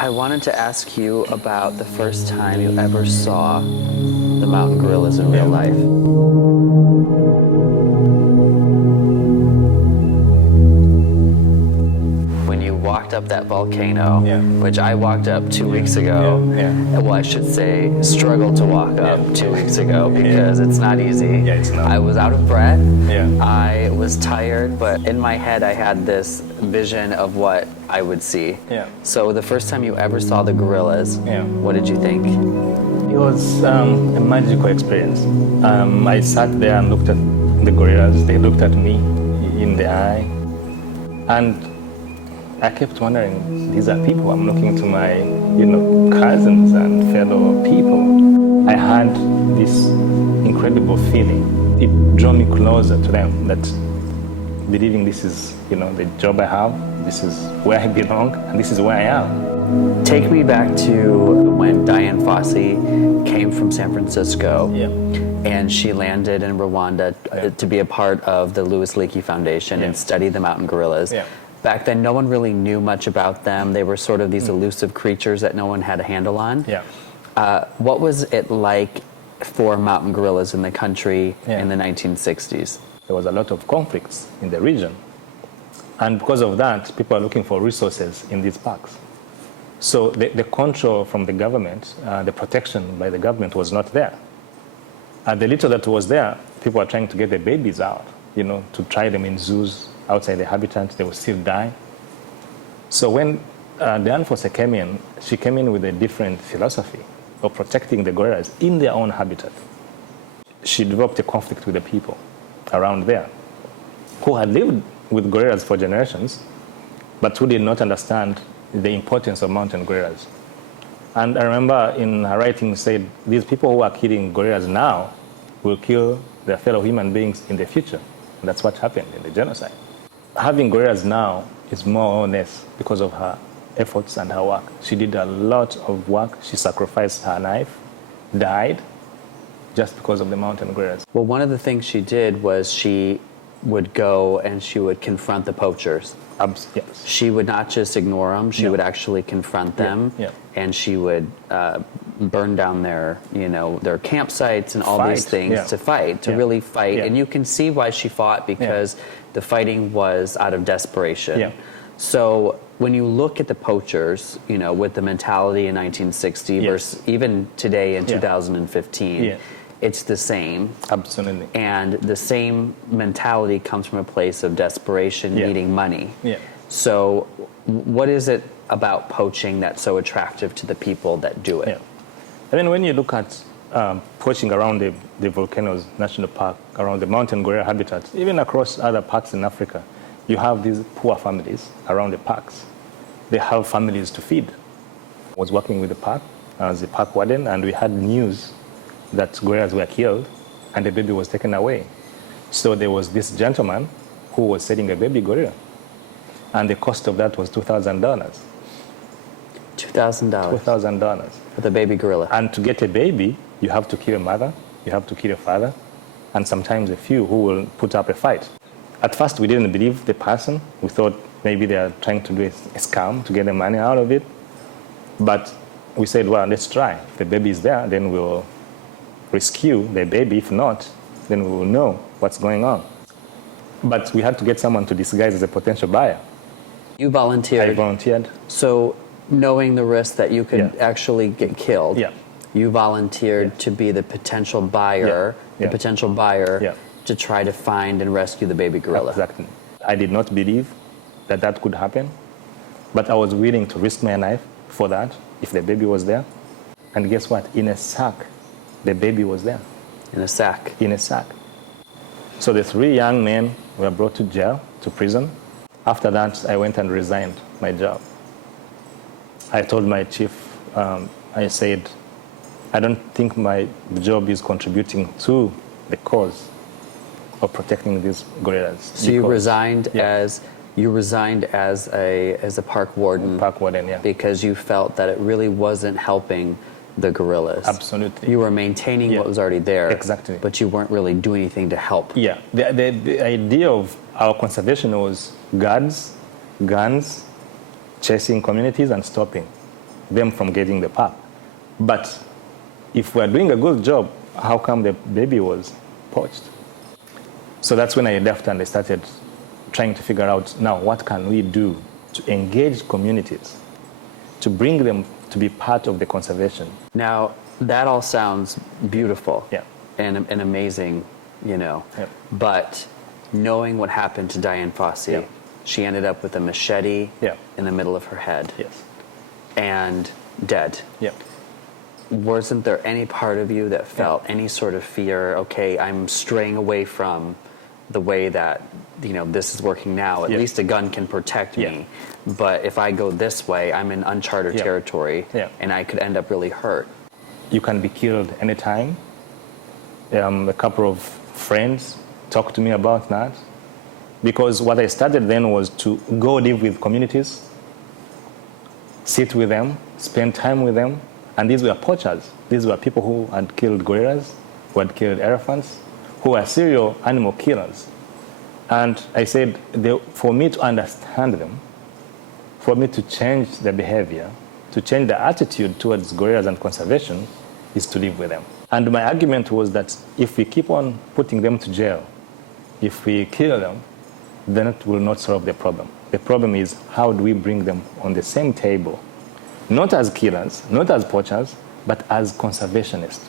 I wanted to ask you about the first time you ever saw the mountain gorillas in real life. When you walked up that volcano, which I walked up 2 weeks ago, well, I should say struggled to walk up 2 weeks ago because it's not easy. It's not. I was out of breath. I was tired, but in my head I had this vision of what I would see. So the first time you ever saw the gorillas, what did you think? It was a magical experience. I sat there and looked at the gorillas. They looked at me in the eye. And I kept wondering, these are people. I'm looking to my, cousins and fellow people. I had this incredible feeling. It drew me closer to them, that believing this is, the job I have, this is where I belong, and this is where I am. Take me back to when Dian Fossey came from San Francisco and she landed in Rwanda to be a part of the Louis Leakey Foundation and study the mountain gorillas. Back then, no one really knew much about them. They were sort of these elusive creatures that no one had a handle on. What was it like for mountain gorillas in the country in the 1960s? There was a lot of conflicts in the region. And because of that, people are looking for resources in these parks. So the control from the government, the protection by the government was not there. And the little that was there, people were trying to get the babies out, to try them in zoos outside the habitat. They would still die. So when Dian Fossey came in, she came in with a different philosophy of protecting the gorillas in their own habitat. She developed a conflict with the people around there who had lived with gorillas for generations, but who did not understand the importance of mountain gorillas. And I remember in her writing said, these people who are killing gorillas now will kill their fellow human beings in the future. And that's what happened in the genocide. Having gorillas now is more or less because of her efforts and her work. She did a lot of work. She sacrificed her life, died, just because of the mountain gorillas. Well, one of the things she did was she would go and she would confront the poachers. Yes. She would not just ignore them, she would actually confront them, and she would burn down their campsites and all these things to fight, to really fight. And you can see why she fought, because the fighting was out of desperation. So when you look at the poachers, with the mentality in 1960 versus even today in 2015, it's the same. Absolutely. And the same mentality comes from a place of desperation, needing money. So what is it about poaching that's so attractive to the people that do it? I mean, when you look at poaching around the Volcanoes National Park, around the mountain gorilla habitat, even across other parks in Africa, you have these poor families around the parks. They have families to feed. I was working with the park as the park warden, and we had news that gorillas were killed and the baby was taken away. So there was this gentleman who was selling a baby gorilla, and the cost of that was $2,000. $2,000? $2,000. For the baby gorilla. And to get a baby, you have to kill a mother, you have to kill a father, and sometimes a few who will put up a fight. At first, we didn't believe the person. We thought maybe they are trying to do a scam to get the money out of it. But we said, well, let's try. If the baby is there, then we'll rescue the baby. If not, then we will know what's going on. But we had to get someone to disguise as a potential buyer. You volunteered. I volunteered. So knowing the risk that you could actually get killed, you volunteered to be the potential buyer, to try to find and rescue the baby gorilla. Exactly. I did not believe that could happen, but I was willing to risk my life for that if the baby was there. And guess what? In a sack, the baby was there. In a sack? In a sack. So the 3 young men were brought to jail, to prison. After that, I went and resigned my job. I told my chief, I said, I don't think my job is contributing to the cause of protecting these gorillas. So you resigned as a park warden. Park warden, because you felt that it really wasn't helping the gorillas. Absolutely. You were maintaining what was already there. Exactly. But you weren't really doing anything to help. Yeah. The idea of our conservation was guards, guns, chasing communities and stopping. them from getting the pack. But if we're doing a good job, how come the baby was poached? So that's when I left and I started trying to figure out, now what can we do to engage communities, to bring them to be part of the conservation. Now, that all sounds beautiful, yeah, and amazing, yeah. But knowing what happened to Dian Fossey, yeah, she ended up with a machete, yeah, in the middle of her head, yes, and dead. Yeah. Wasn't there any part of you that felt any sort of fear, okay, I'm straying away from the way that, this is working now. At least a gun can protect me. But if I go this way, I'm in uncharted territory, and I could end up really hurt. You can be killed anytime. A couple of friends talked to me about that. Because what I started then was to go live with communities, sit with them, spend time with them. And these were poachers. These were people who had killed gorillas, who had killed elephants, who were serial animal killers. And I said, for me to understand them, for me to change their behavior, to change their attitude towards gorillas and conservation, is to live with them. And my argument was that if we keep on putting them to jail, if we kill them, then it will not solve the problem. The problem is, how do we bring them on the same table? Not as killers, not as poachers, but as conservationists.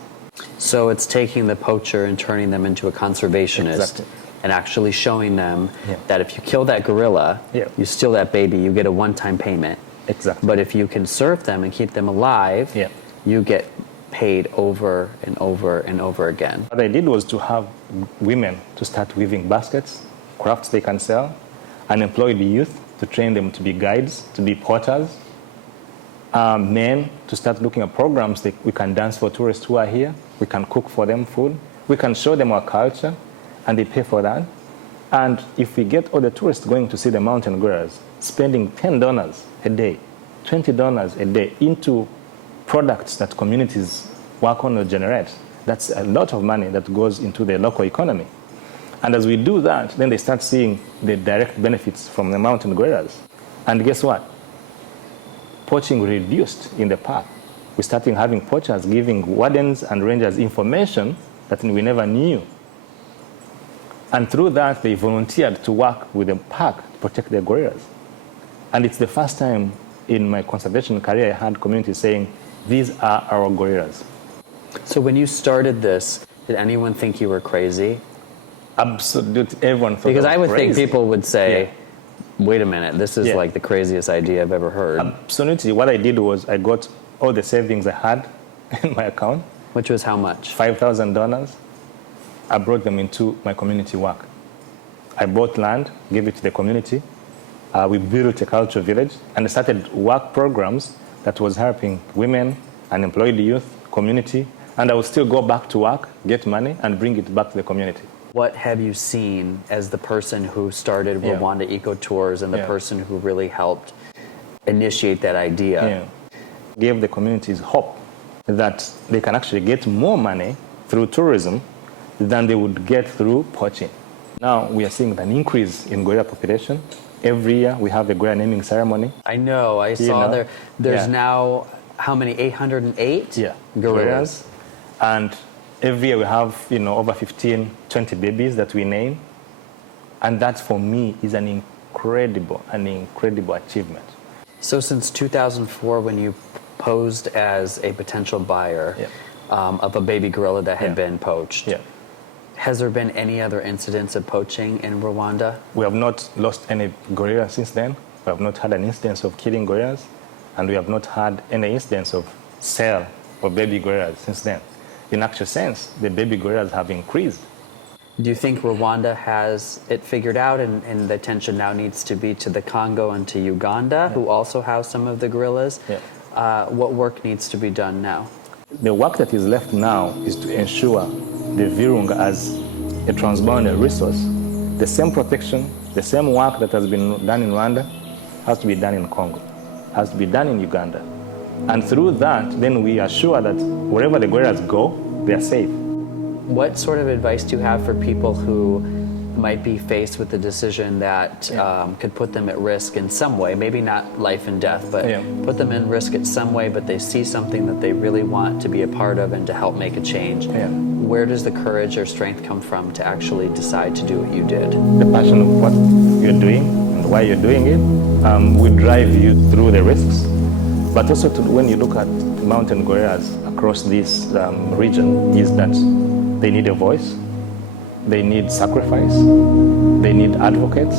So it's taking the poacher and turning them into a conservationist. Exactly. And actually showing them that if you kill that gorilla, you steal that baby, you get a one-time payment. Exactly. But if you can serve them and keep them alive, you get paid over and over and over again. What I did was to have women to start weaving baskets, crafts they can sell, unemployed youth to train them to be guides, to be porters, men to start looking at programs that we can dance for tourists who are here, we can cook for them food, we can show them our culture, and they pay for that. And if we get all the tourists going to see the mountain gorillas, spending $10 a day, $20 a day into products that communities work on or generate, that's a lot of money that goes into the local economy. And as we do that, then they start seeing the direct benefits from the mountain gorillas. And guess what? Poaching reduced in the park. We started having poachers giving wardens and rangers information that we never knew. And through that, they volunteered to work with the park to protect their gorillas. And it's the first time in my conservation career I had communities saying, these are our gorillas. So when you started this, did anyone think you were crazy? Absolutely, everyone thought because I would crazy. think people would say, wait a minute, this is like the craziest idea I've ever heard. Absolutely. What I did was I got all the savings I had in my account. Which was how much? $5,000. I brought them into my community work. I bought land, gave it to the community. We built a culture village and started work programs that was helping women, unemployed youth, community. And I would still go back to work, get money, and bring it back to the community. What have you seen as the person who started Rwanda Eco Tours and the person who really helped initiate that idea? Gave the communities hope that they can actually get more money through tourism than they would get through poaching. Now we are seeing an increase in gorilla population. Every year we have a gorilla naming ceremony. I know, I saw there's now, how many, 808 gorillas? And every year we have, over 15, 20 babies that we name. And that, for me, is an incredible achievement. So since 2004, when you posed as a potential buyer of a baby gorilla that had been poached, has there been any other incidents of poaching in Rwanda? We have not lost any gorilla since then. We have not had an instance of killing gorillas. And we have not had any instance of sale of baby gorillas since then. In actual sense, the baby gorillas have increased. Do you think Rwanda has it figured out and the attention now needs to be to the Congo and to Uganda, who also house some of the gorillas? What work needs to be done now? The work that is left now is to ensure the Virunga as a transboundary resource. The same protection, the same work that has been done in Rwanda has to be done in Congo, has to be done in Uganda. And through that, then we are sure that wherever the gorillas go, they are safe. What sort of advice do you have for people who might be faced with a decision that could put them at risk in some way, maybe not life and death, but put them in risk in some way, but they see something that they really want to be a part of and to help make a change. Where does the courage or strength come from to actually decide to do what you did? The passion of what you're doing and why you're doing it will drive you through the risks. But also when you look at mountain gorillas across this region, is that they need a voice, they need sacrifice, they need advocates,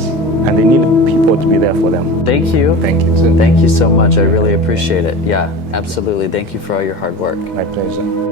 and they need people to be there for them. Thank you. Thank you. Thank you so much. I really appreciate it. Yeah, absolutely. Thank you for all your hard work. My pleasure.